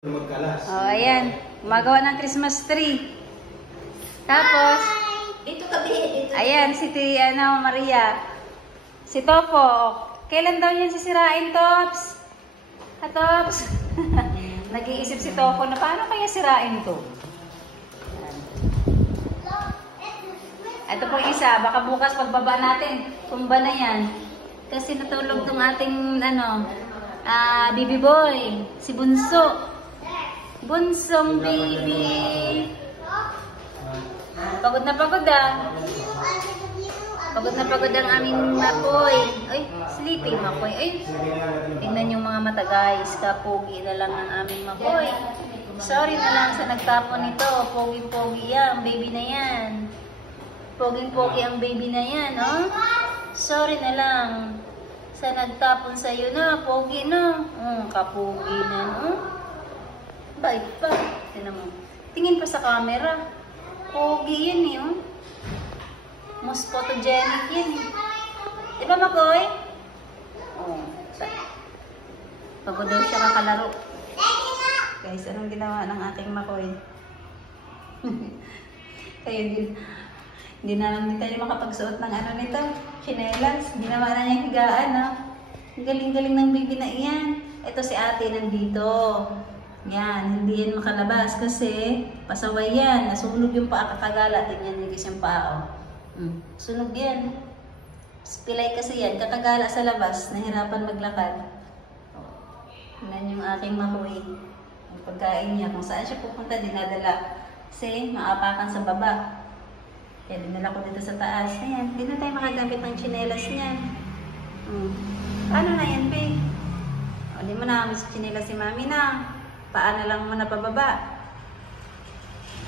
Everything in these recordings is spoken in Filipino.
Oh, ayan. Gumagawa ng Christmas tree. Tapos, Dito tabi. Dito. ayan, si Maria. Si Topo. Kailan daw yan sisirain, Tops? Ha, Tops? Nag-iisip si Topo na paano kaya sirain to? Ito po isa. Baka bukas pagbaba natin, tumba na yan. Kasi natulog tong ating, baby boy. Si Bunso. Bunsong baby. Pagod na pagod ah. Pagod na pagod ang aming makoy. Ay, sleepy makoy. Ay, tingnan yung mga mata guys. Kapogi na lang ang aming makoy. Sorry na lang sa nagtapon nito. Pogi-pogi yan. Baby na yan. Pogi-pogi ang baby na yan. Oh? Sorry na lang sa nagtapon sa'yo na. Pogi na. Kapogi na. Oh? Bait pa. Tingnan mo. Tingin pa sa camera. Pogi yun yun. Most photogenic yun. Diba, Makoy? Oh. Pagod daw siya kakalaro. Guys, anong ginawa ng aking Makoy? Kayo din. Hindi na namin tayo makapagsuot ng nito. Chinelas. Ginawa na niya higaan, no? Galing-galing ng baby na iyan. Ito si ate nandito. Yan, hindi yan makalabas kasi pasaway yan. Nasunog yung paa, kakagala. Tingnan niyo guys yung paa. Sunog yan. Pilay kasi yan, kakagala sa labas. Nahirapan maglakad. Yan yung aking Makoy. Ang pagkain niya. Kung saan siya pupunta, dinadala. Kasi maapakan sa baba. Kaya dinala ko dito sa taas. Ayan, hindi na tayo makagamit ng tsinelas niya. Paano na yan, babe? O, di mo na kami sa tsinelas si mami na. Paano lang muna pababa?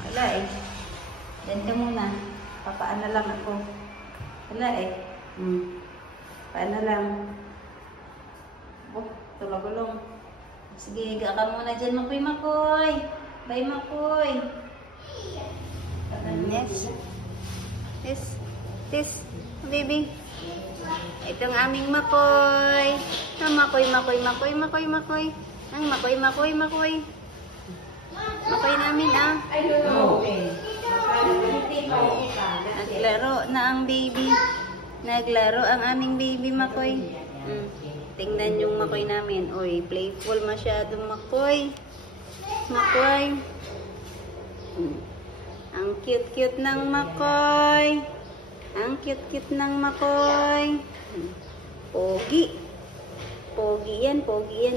Wala eh. Yan ka muna. Papaano lang ako. Wala eh. Paano lang. Oh, tulog-ulong. Sige, higa ka muna dyan, Makoy. Bye, Makoy. Yes. This. Baby. Itong aming Makoy. Makoy. Ang Makoy. Makoy namin ah. Naglaro na ang baby. Naglaro ang aming baby Makoy. Tingnan yung Makoy namin. Oy, playful masyado Makoy. Ang cute-cute ng Makoy. Pogi yan,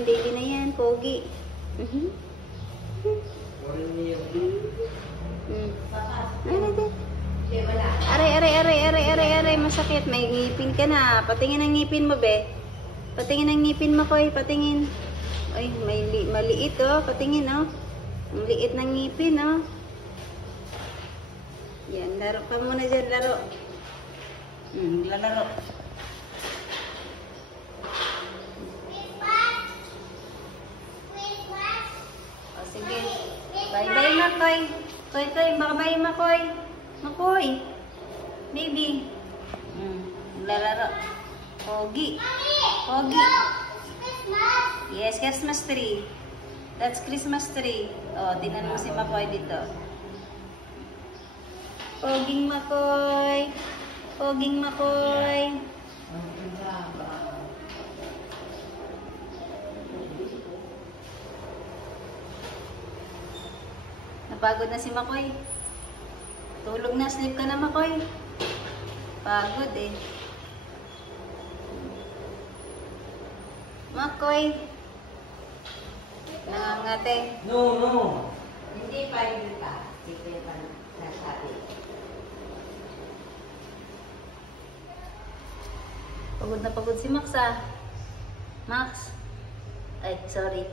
baby na yan, pogi. Aray, masakit. May ngipin ka na. Patingin ang ngipin mo, be. Patingin ang ngipin mo, Koy. Patingin. Ay, maliit, oh. Patingin, oh. Ang liit ng ngipin, oh. Yan, laro pa muna dyan, laro. Lalaro. Sige. Bye-bye, Makoy. Koy, bye-bye, Makoy. Makoy. Baby. Lalaro. Pogi. Yes, Christmas tree. That's Christmas tree. Oh, tingnan mo si Makoy dito. Poging Makoy. Napagod na si Makoy. Tulog na, sleep ka na Makoy. Pagod eh. Makoy. Nangangate. No. Hindi pa rin ka. Hindi pa nasabi. Pagod na pagod si Max ah. Max. Ay, sorry.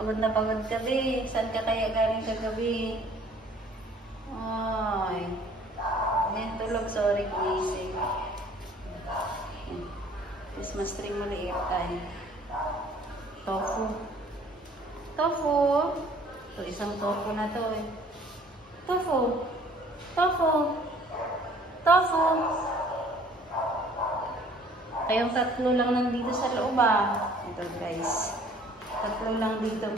Pagod na pagod ka, be. Saan ka kaya galing kagabi? Ay. Ngayon tulog, sorry, gising. Christmas tree mo liit tayo. Tofu. Ito, isang tofu na to eh. Tofu. Kayong tatlo lang nandito sa loob ah. Ito guys. Tatlo lang dito.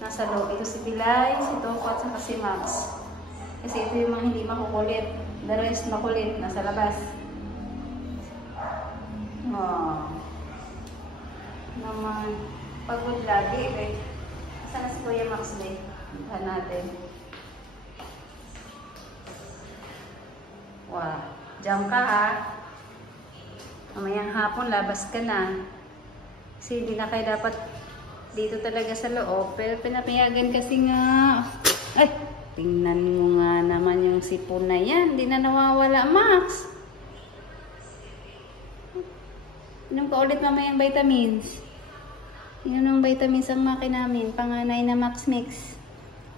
Nasa loob. Ito si Pilay, si Toko at saka si Max. Kasi ito yung mga hindi makukulit. The rest makulit. Nasa labas. Oh. Naman. Pagod lagi eh. Saan na si Kuya Max eh? Ihan natin. Wow. Diyan ka ha. Mamayang hapon labas ka na. Kasi hindi na kayo dapat dito talaga sa loob. Pero pinapayagan kasi nga. Ay! Tingnan mo nga naman yung sipon na yan. Hindi na nawawala, Max. Inom ka ulit mamayang vitamins. Yun ang vitamins ang maki namin. Panganay na Max Mix.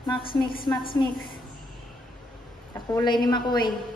Max Mix, Max Mix. Kakulay ni Makoy.